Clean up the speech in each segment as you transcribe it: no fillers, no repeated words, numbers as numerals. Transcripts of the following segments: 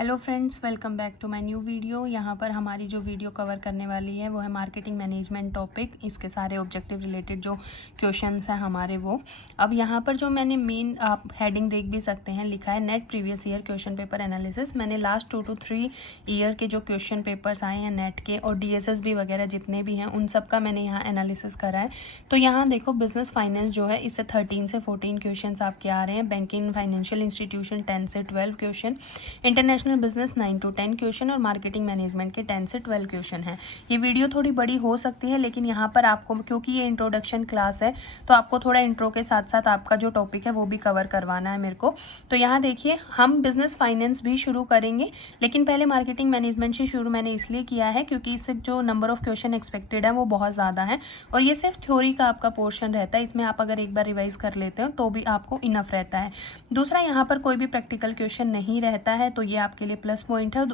Hello friends, welcome back to my new video. यहाँ पर हमारी जो वीडियो कवर करने वाली है वो है मार्केटिंग मैनेजमेंट टॉपिक। इसके सारे ऑब्जेक्टिव रिलेटेड जो क्वेश्चंस हैं हमारे वो। अब यहाँ पर जो मैंने मेन आप हेडिंग देख भी सकते हैं, लिखा है net previous year question paper analysis. मैंने लास्ट 2 to 3 ईयर के जो क्वेश्चन पेपर्स आए हैं नेट के और DSSB वगैरह जितने भी हैं उन सब का मैंने यहाँ एनालिसिस करा है। तो यहाँ देखो, बिजनेस फाइनेंस जो है इससे 13 से 14 क्वेश्चन आपके आ रहे हैं। बैंकिंग फाइनेंशियल इंस्टीट्यूशन 10 से 12 question, international business 9 to 10 question और मार्केटिंग मैनेजमेंट के 10 से 12 क्वेश्चन है। ये वीडियो थोड़ी बड़ी हो सकती है, लेकिन यहाँ पर आपको, क्योंकि ये इंट्रोडक्शन क्लास है, तो आपको थोड़ा इंट्रो के साथ साथ आपका जो टॉपिक है वो भी कवर करवाना है मेरे को। तो यहाँ देखिए, हम बिजनेस फाइनेंस भी शुरू करेंगे, लेकिन पहले मार्केटिंग मैनेजमेंट से शुरू मैंने इसलिए किया है क्योंकि इससे जो नंबर ऑफ क्वेश्चन एक्सपेक्टेड है वो बहुत ज़्यादा है और ये सिर्फ थ्योरी का आपका पोर्शन रहता है। इसमें आप अगर एक बार रिवाइज कर लेते हो तो भी आपको इनफ रहता है। दूसरा, यहाँ पर कोई भी प्रैक्टिकल क्वेश्चन नहीं रहता है, तो ये आपके लिए प्लस पॉइंट है।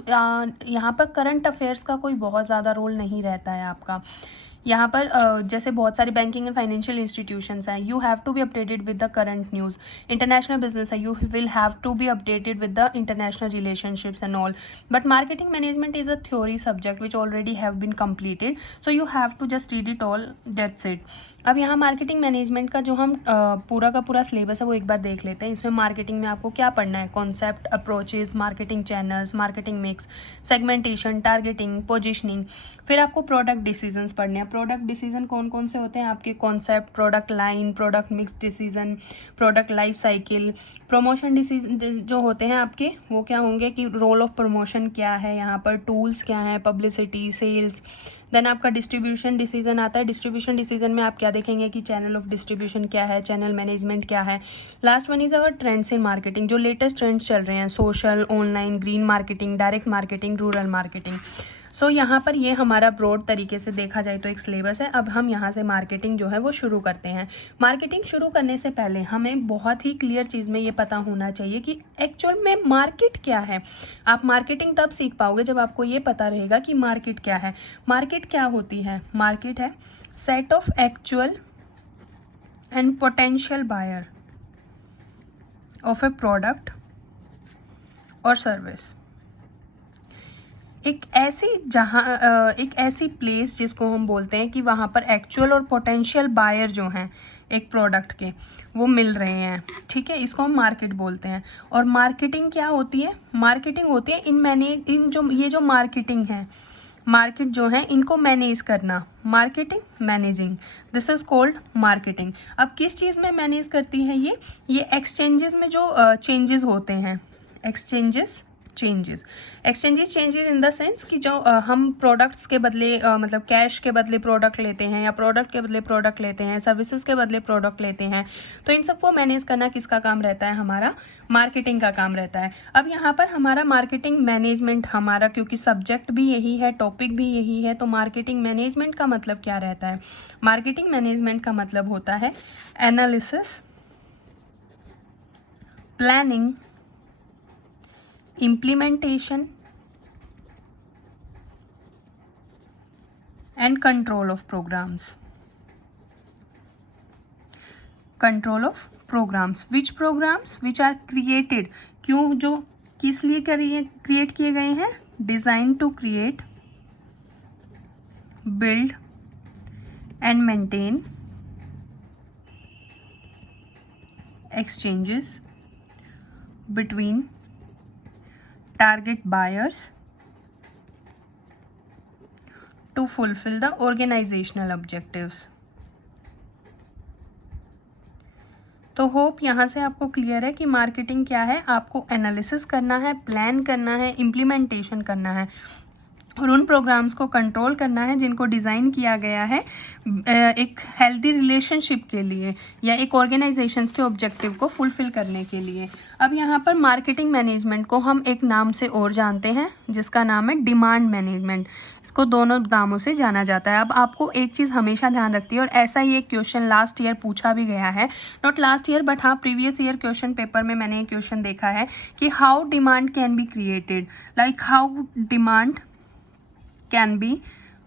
यहाँ पर करंट अफेयर्स का कोई बहुत ज़्यादा रोल नहीं रहता है आपका। यहाँ पर जैसे बहुत सारी बैंकिंग एंड फाइनेंशियल इंस्टीट्यूशंस हैं, you have to be updated with the current news. International business है, you will have to be updated with the international relationships and all. But marketing management is a theory subject which already have been completed, so you have to just read it all, that's it। अब यहाँ marketing management का जो हम पूरा का पूरा syllabus है वो एक बार देख लेते हैं। इसमें मार्केटिंग में आपको क्या पढ़ना है: concept, approaches, marketing channels, marketing mix, segmentation, targeting, positioning. फिर आपको प्रोडक्ट डिसीजंस पढ़ने हैं। प्रोडक्ट डिसीजन कौन कौन से होते हैं आपके: concept, product line, product mix decision, product life cycle. Promotion decision जो होते हैं आपके वो क्या होंगे कि रोल ऑफ प्रमोशन क्या है, यहाँ पर टूल्स क्या हैं, पब्लिसिटी, सेल्स। देन आपका डिस्ट्रीब्यूशन डिसीजन आता है। डिस्ट्रीब्यूशन डिसीजन में आप क्या देखेंगे कि चैनल ऑफ डिस्ट्रीब्यूशन क्या है, चैनल मैनेजमेंट क्या है। Last one is our trends in marketing, जो लेटेस्ट ट्रेंड्स चल रहे हैं: social, online, green marketing, direct marketing, rural marketing. So यहाँ पर ये हमारा ब्रॉड तरीके से देखा जाए तो एक सिलेबस है। अब हम यहाँ से मार्केटिंग जो है वो शुरू करते हैं। मार्केटिंग शुरू करने से पहले हमें बहुत ही क्लियर चीज़ में ये पता होना चाहिए कि एक्चुअल में मार्केट क्या है। आप मार्केटिंग तब सीख पाओगे जब आपको ये पता रहेगा कि मार्केट क्या है। मार्केट क्या होती है? मार्केट है set of actual and potential buyer of a product और सर्विस। एक ऐसी प्लेस जिसको हम बोलते हैं कि वहाँ पर एक्चुअल और पोटेंशियल बायर जो हैं एक प्रोडक्ट के वो मिल रहे हैं, ठीक है, इसको हम मार्केट बोलते हैं। और मार्केटिंग क्या होती है? मार्केटिंग होती है ये जो मार्केटिंग है, मार्केट जो है इनको मैनेज करना, marketing managing, this is called marketing. अब किस चीज़ में मैनेज करती है ये एक्सचेंजेस में जो चेंजेस होते हैं, एक्सचेंजेस इन द सेंस कि जो हम प्रोडक्ट्स के बदले मतलब कैश के बदले प्रोडक्ट लेते हैं या प्रोडक्ट के बदले प्रोडक्ट लेते हैं, सर्विसेज के बदले प्रोडक्ट लेते हैं, तो इन सबको मैनेज करना किसका काम रहता है? हमारा मार्केटिंग का काम रहता है। अब यहाँ पर हमारा मार्केटिंग मैनेजमेंट, हमारा क्योंकि सब्जेक्ट भी यही है, टॉपिक भी यही है, तो मार्केटिंग मैनेजमेंट का मतलब क्या रहता है? मार्केटिंग मैनेजमेंट का मतलब होता है analysis, planning, implementation and control of programs. Which programs? Which are created, क्यों, जो किस लिए क्रिएट किए गए हैं? Designed to create, build and maintain exchanges between target buyers to fulfill the organizational objectives। तो होप यहाँ से आपको क्लियर है कि मार्केटिंग क्या है। आपको एनालिसिस करना है, प्लान करना है, इम्प्लीमेंटेशन करना है और उन प्रोग्राम्स को कंट्रोल करना है जिनको डिज़ाइन किया गया है एक हेल्दी रिलेशनशिप के लिए या एक ऑर्गेनाइजेशंस के ऑब्जेक्टिव को फुलफिल करने के लिए। अब यहाँ पर मार्केटिंग मैनेजमेंट को हम एक नाम से और जानते हैं जिसका नाम है डिमांड मैनेजमेंट। इसको दोनों नामों से जाना जाता है। अब आपको एक चीज़ हमेशा ध्यान रखती है, और ऐसा ही एक क्वेश्चन लास्ट ईयर पूछा भी गया है, नॉट लास्ट ईयर बट हाँ प्रीवियस ईयर क्वेश्चन पेपर में मैंने एक क्वेश्चन देखा है कि how demand can be created, like how demand can be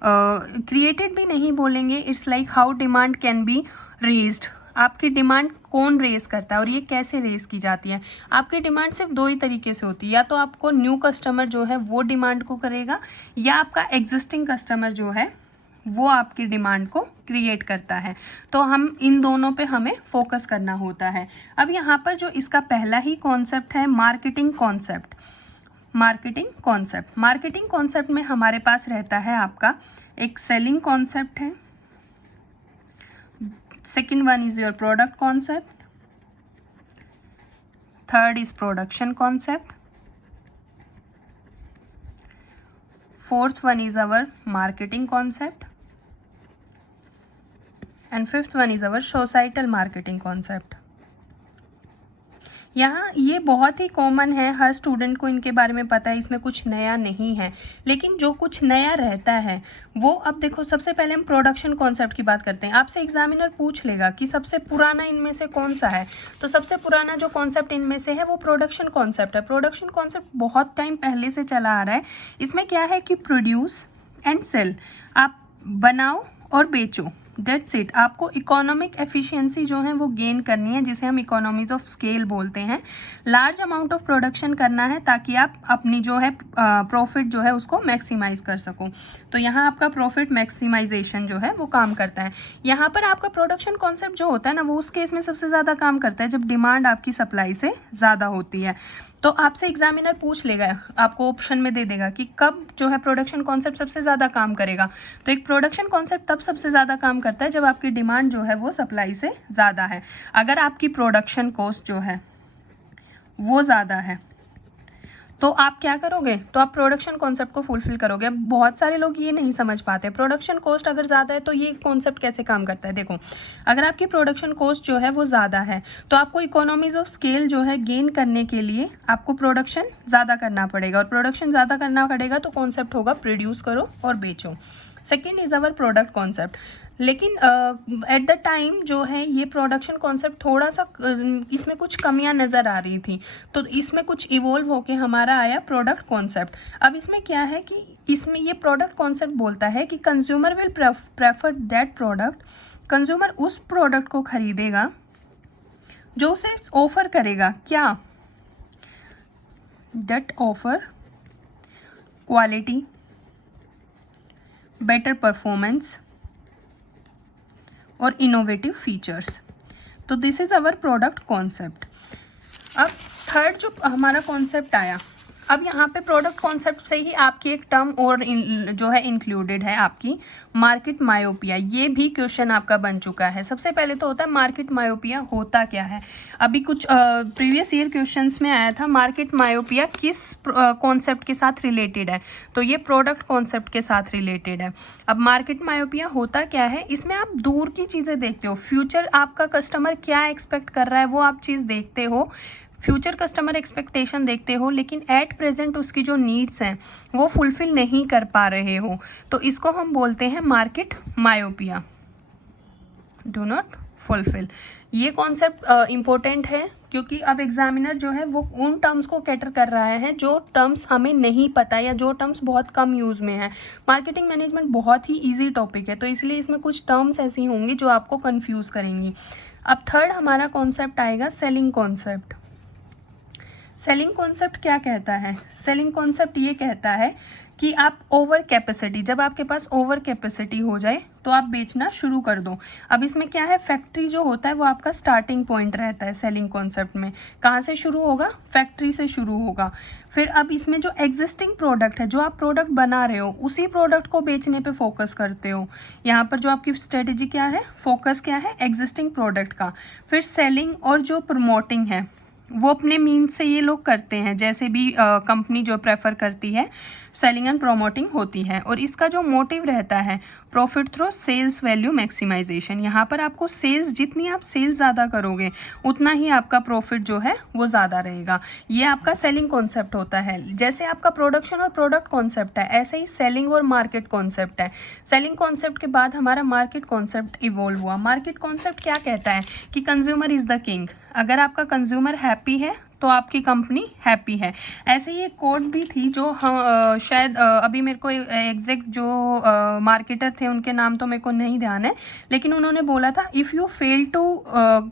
created भी नहीं बोलेंगे, it's like how demand can be raised. आपकी डिमांड कौन रेस करता है और ये कैसे रेस की जाती है। आपकी डिमांड सिर्फ दो ही तरीके से होती है, या तो आपको न्यू कस्टमर जो है वो डिमांड को करेगा, या आपका एग्जिस्टिंग कस्टमर जो है वो आपकी डिमांड को क्रिएट करता है। तो हम इन दोनों पे हमें फोकस करना होता है। अब यहाँ पर जो इसका पहला ही कॉन्सेप्ट है मार्केटिंग कॉन्सेप्ट। मार्केटिंग कॉन्सेप्ट में हमारे पास रहता है आपका एक सेलिंग कॉन्सेप्ट है, second one is your product concept, third is production concept, fourth one is our marketing concept, and fifth one is our societal marketing concept. यहाँ ये बहुत ही कॉमन है, हर स्टूडेंट को इनके बारे में पता है, इसमें कुछ नया नहीं है। लेकिन जो कुछ नया रहता है वो, अब देखो सबसे पहले हम प्रोडक्शन कॉन्सेप्ट की बात करते हैं। आपसे एग्जामिनर पूछ लेगा कि सबसे पुराना इनमें से कौन सा है, तो सबसे पुराना जो कॉन्सेप्ट इनमें से है वो प्रोडक्शन कॉन्सेप्ट है। प्रोडक्शन कॉन्सेप्ट बहुत टाइम पहले से चला आ रहा है। इसमें क्या है कि प्रोड्यूस एंड सेल, आप बनाओ और बेचो, डेट्स इट। आपको इकोनॉमिक एफिशिएंसी जो है वो गेन करनी है, जिसे हम इकोनॉमीज ऑफ स्केल बोलते हैं। लार्ज अमाउंट ऑफ प्रोडक्शन करना है ताकि आप अपनी जो है प्रॉफिट जो है उसको मैक्सिमाइज कर सको। तो यहाँ आपका प्रॉफिट मैक्सिमाइजेशन जो है वो काम करता है। यहाँ पर आपका प्रोडक्शन कॉन्सेप्ट जो होता है ना, वो उस केस में सबसे ज़्यादा काम करता है जब डिमांड आपकी सप्लाई से ज़्यादा होती है। तो आपसे एग्जामिनर पूछ लेगा, आपको ऑप्शन में दे देगा कि कब जो है प्रोडक्शन कॉन्सेप्ट सबसे ज़्यादा काम करेगा। तो एक प्रोडक्शन कॉन्सेप्ट तब सबसे ज़्यादा काम करता है जब आपकी डिमांड जो है वो सप्लाई से ज़्यादा है। अगर आपकी प्रोडक्शन कॉस्ट जो है वो ज़्यादा है तो आप क्या करोगे, तो आप प्रोडक्शन कॉन्सेप्ट को फुलफिल करोगे। बहुत सारे लोग ये नहीं समझ पाते, प्रोडक्शन कॉस्ट अगर ज़्यादा है तो ये कॉन्सेप्ट कैसे काम करता है। देखो, अगर आपकी प्रोडक्शन कॉस्ट जो है वो ज़्यादा है तो आपको इकोनॉमीज ऑफ स्केल जो है गेन करने के लिए आपको प्रोडक्शन ज़्यादा करना पड़ेगा, और प्रोडक्शन ज़्यादा करना पड़ेगा तो कॉन्सेप्ट होगा प्रोड्यूस करो और बेचो। Second is our product concept. लेकिन एट द टाइम जो है ये प्रोडक्शन कॉन्सेप्ट थोड़ा सा इसमें कुछ कमियां नज़र आ रही थी, तो इसमें कुछ इवोल्व होके हमारा आया प्रोडक्ट कॉन्सेप्ट। अब इसमें क्या है कि इसमें ये प्रोडक्ट कॉन्सेप्ट बोलता है कि consumer will prefer that product, consumer उस प्रोडक्ट को खरीदेगा जो उसे ऑफर करेगा क्या, that offer quality, better performance और इनोवेटिव फीचर्स। तो this is our product concept. अब थर्ड जो हमारा कॉन्सेप्ट आया, अब यहाँ पे प्रोडक्ट कॉन्सेप्ट से ही आपकी एक टर्म और जो है इंक्लूडेड है आपकी मार्केट मायोपिया। ये भी क्वेश्चन आपका बन चुका है। सबसे पहले तो होता है मार्केट मायोपिया होता क्या है। अभी कुछ प्रीवियस ईयर क्वेश्चंस में आया था मार्केट मायोपिया किस कॉन्सेप्ट के साथ रिलेटेड है, तो ये प्रोडक्ट कॉन्सेप्ट के साथ रिलेटेड है। अब मार्केट मायोपिया होता क्या है, इसमें आप दूर की चीज़ें देखते हो, फ्यूचर आपका कस्टमर क्या एक्सपेक्ट कर रहा है वो आप चीज़ देखते हो, फ्यूचर कस्टमर एक्सपेक्टेशन देखते हो, लेकिन एट प्रेजेंट उसकी जो नीड्स हैं वो फुलफिल नहीं कर पा रहे हो, तो इसको हम बोलते हैं market myopia, do not fulfil. ये कॉन्सेप्ट इम्पोर्टेंट है क्योंकि अब एग्जामिनर जो है वो उन टर्म्स को कैटर कर रहा है जो टर्म्स हमें नहीं पता या जो टर्म्स बहुत कम यूज़ में है। मार्केटिंग मैनेजमेंट बहुत ही ईजी टॉपिक है, तो इसलिए इसमें कुछ टर्म्स ऐसी होंगी जो आपको कन्फ्यूज़ करेंगी। अब थर्ड हमारा कॉन्सेप्ट आएगा सेलिंग कॉन्सेप्ट। सेलिंग कॉन्सेप्ट क्या कहता है, सेलिंग कॉन्सेप्ट ये कहता है कि आप ओवर कैपेसिटी, जब आपके पास ओवर कैपेसिटी हो जाए तो आप बेचना शुरू कर दो। अब इसमें क्या है, फैक्ट्री जो होता है वो आपका स्टार्टिंग पॉइंट रहता है सेलिंग कॉन्सेप्ट में। कहाँ से शुरू होगा, फैक्ट्री से शुरू होगा। फिर अब इसमें जो एग्जिस्टिंग प्रोडक्ट है, जो आप प्रोडक्ट बना रहे हो उसी प्रोडक्ट को बेचने पे फोकस करते हो। यहाँ पर जो आपकी स्ट्रेटेजी क्या है, फोकस क्या है, एग्जिस्टिंग प्रोडक्ट का। फिर सेलिंग और जो प्रमोटिंग है वो अपने मीन्स से ये लोग करते हैं, जैसे भी कंपनी जो प्रेफर करती है सेलिंग एंड प्रोमोटिंग होती है। और इसका जो मोटिव रहता है profit through sales value maximisation. यहाँ पर आपको सेल्स, जितनी आप सेल्स ज़्यादा करोगे उतना ही आपका प्रॉफिट जो है वो ज़्यादा रहेगा। ये आपका सेलिंग कॉन्सेप्ट होता है। जैसे आपका प्रोडक्शन और प्रोडक्ट कॉन्सेप्ट है, ऐसे ही सेलिंग और मार्केट कॉन्सेप्ट है। सेलिंग कॉन्सेप्ट के बाद हमारा मार्केट कॉन्सेप्ट इवॉल्व हुआ। मार्केट कॉन्सेप्ट क्या कहता है कि कंज्यूमर इज़ द किंग। अगर आपका कंज्यूमर हैप्पी है तो आपकी कंपनी हैप्पी है। ऐसे ही एक कोड भी थी जो हम शायद अभी मेरे को एग्जैक्ट जो मार्केटर थे उनके नाम तो मेरे को नहीं ध्यान है, लेकिन उन्होंने बोला था if you fail to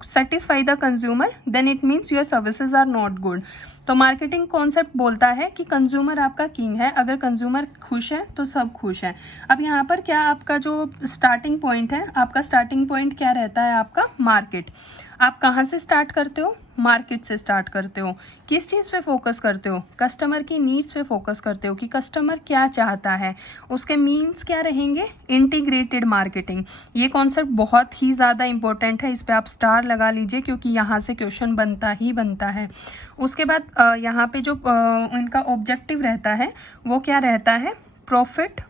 satisfy the consumer then it means your services are not good. तो मार्केटिंग कॉन्सेप्ट बोलता है कि कंज्यूमर आपका किंग है, अगर कंज्यूमर खुश है तो सब खुश हैं। अब यहाँ पर क्या आपका जो स्टार्टिंग पॉइंट है, आपका स्टार्टिंग पॉइंट क्या रहता है, आपका मार्केट। आप कहाँ से स्टार्ट करते हो, मार्केट से स्टार्ट करते हो। किस चीज़ पे फोकस करते हो, कस्टमर की नीड्स पे फोकस करते हो कि कस्टमर क्या चाहता है, उसके मीन्स क्या रहेंगे, इंटीग्रेटेड मार्केटिंग। ये कॉन्सेप्ट बहुत ही ज़्यादा इंपॉर्टेंट है, इस पे आप स्टार लगा लीजिए क्योंकि यहाँ से क्वेश्चन बनता ही बनता है। उसके बाद यहाँ पे जो इनका ऑब्जेक्टिव रहता है वो क्या रहता है, प्रॉफिट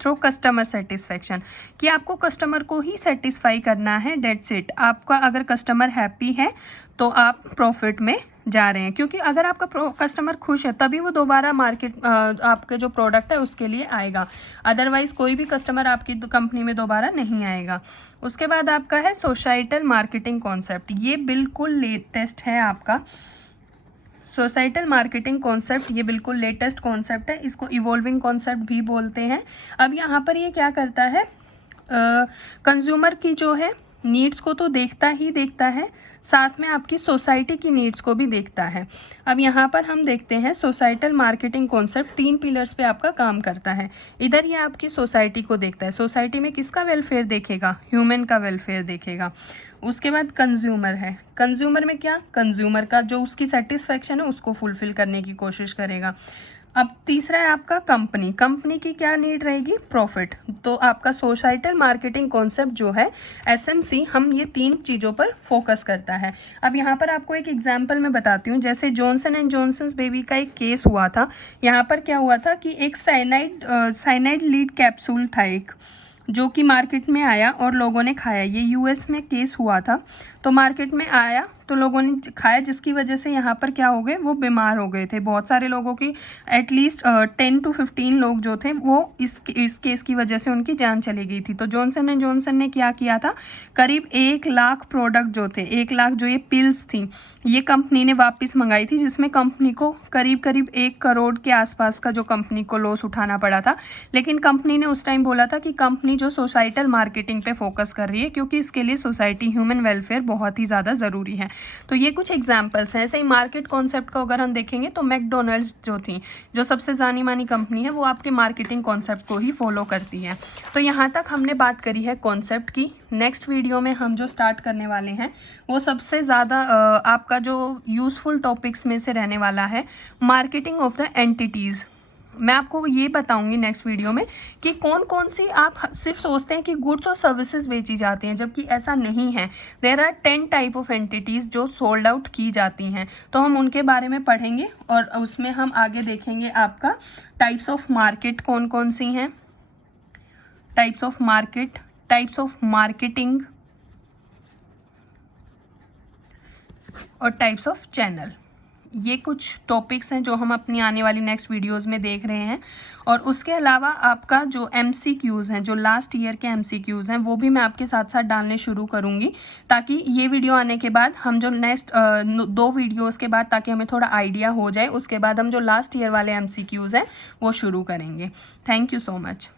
थ्रू कस्टमर सेटिस्फेक्शन, कि आपको कस्टमर को ही सेटिस्फाई करना है, डेट्स इट। आपका अगर कस्टमर हैप्पी है तो आप प्रॉफिट में जा रहे हैं, क्योंकि अगर आपका कस्टमर खुश है तभी वो दोबारा मार्केट आपके जो प्रोडक्ट है उसके लिए आएगा, अदरवाइज कोई भी कस्टमर आपकी कंपनी में दोबारा नहीं आएगा। उसके बाद आपका है सोसाइटल मार्केटिंग कॉन्सेप्ट, ये बिल्कुल लेटेस्ट है आपका सोसाइटल मार्केटिंग कॉन्सेप्ट, ये बिल्कुल लेटेस्ट कॉन्सेप्ट है, इसको इवॉल्विंग कॉन्सेप्ट भी बोलते हैं। अब यहाँ पर ये क्या करता है, कंज्यूमर की जो है नीड्स को तो देखता ही देखता है, साथ में आपकी सोसाइटी की नीड्स को भी देखता है। अब यहाँ पर हम देखते हैं सोसाइटल मार्केटिंग कॉन्सेप्ट 3 पिलर्स पे आपका काम करता है। इधर ये आपकी सोसाइटी को देखता है, सोसाइटी में किसका वेलफेयर देखेगा, ह्यूमन का वेलफेयर देखेगा। उसके बाद कंज्यूमर है, कंज्यूमर में क्या, कंज्यूमर का जो उसकी सेटिस्फेक्शन है उसको फुलफिल करने की कोशिश करेगा। अब तीसरा है आपका कंपनी, कंपनी की क्या नीड रहेगी, प्रॉफिट। तो आपका सोसाइटल मार्केटिंग कॉन्सेप्ट जो है एसएमसी, हम ये 3 चीज़ों पर फोकस करता है। अब यहाँ पर आपको एक एग्जांपल मैं बताती हूँ, जैसे जॉनसन एंड जॉनसन्स बेबी का एक केस हुआ था। यहाँ पर क्या हुआ था कि एक साइनाइड लीड कैप्सूल था एक, जो कि मार्केट में आया और लोगों ने खाया। ये यूएस में केस हुआ था, तो मार्केट में आया तो लोगों ने खाया, जिसकी वजह से यहाँ पर क्या हो गए, वो बीमार हो गए थे। बहुत सारे लोगों की एटलीस्ट 10 to 15 लोग जो थे वो इस केस की वजह से उनकी जान चली गई थी। तो जॉनसन एंड जॉनसन ने क्या किया था, करीब 1 लाख प्रोडक्ट जो थे, 1 लाख जो ये पिल्स थी, ये कंपनी ने वापस मंगाई थी, जिसमें कंपनी को करीब 1 करोड़ के आसपास का जो कंपनी को लॉस उठाना पड़ा था। लेकिन कंपनी ने उस टाइम बोला था कि कंपनी जो सोसाइटल मार्केटिंग पे फोकस कर रही है, क्योंकि इसके लिए सोसाइटी ह्यूमन वेलफेयर बहुत ही ज़्यादा ज़रूरी है। तो ये कुछ एग्जाम्पल्स हैं। ऐसे ही मार्केट कॉन्सेप्ट को अगर हम देखेंगे तो मैकडोनल्ड्स जो थी, जो सबसे जानी मानी कंपनी है, वो आपके मार्केटिंग कॉन्सेप्ट को ही फॉलो करती है। तो यहाँ तक हमने बात करी है कॉन्सेप्ट की। नेक्स्ट वीडियो में हम जो स्टार्ट करने वाले हैं वो सबसे ज़्यादा आपका जो यूज़फुल टॉपिक्स में से रहने वाला है, मार्केटिंग ऑफ द एंटिटीज़। मैं आपको ये बताऊंगी नेक्स्ट वीडियो में कि कौन कौन सी, आप सिर्फ सोचते हैं कि गुड्स और सर्विसेज बेची जाती हैं, जबकि ऐसा नहीं है। There are 10 type of entities जो सोल्ड आउट की जाती हैं, तो हम उनके बारे में पढ़ेंगे और उसमें हम आगे देखेंगे आपका टाइप्स ऑफ मार्केट कौन कौन सी हैं, types of market, types of marketing और टाइप्स ऑफ चैनल। ये कुछ टॉपिक्स हैं जो हम अपनी आने वाली नेक्स्ट वीडियोस में देख रहे हैं। और उसके अलावा आपका जो MCQs हैं, जो लास्ट ईयर के MCQs हैं, वो भी मैं आपके साथ साथ डालने शुरू करूँगी, ताकि ये वीडियो आने के बाद हम जो नेक्स्ट 2 वीडियोस के बाद, ताकि हमें थोड़ा आइडिया हो जाए, उसके बाद हम जो लास्ट ईयर वाले MCQs हैं वो शुरू करेंगे। Thank you so much.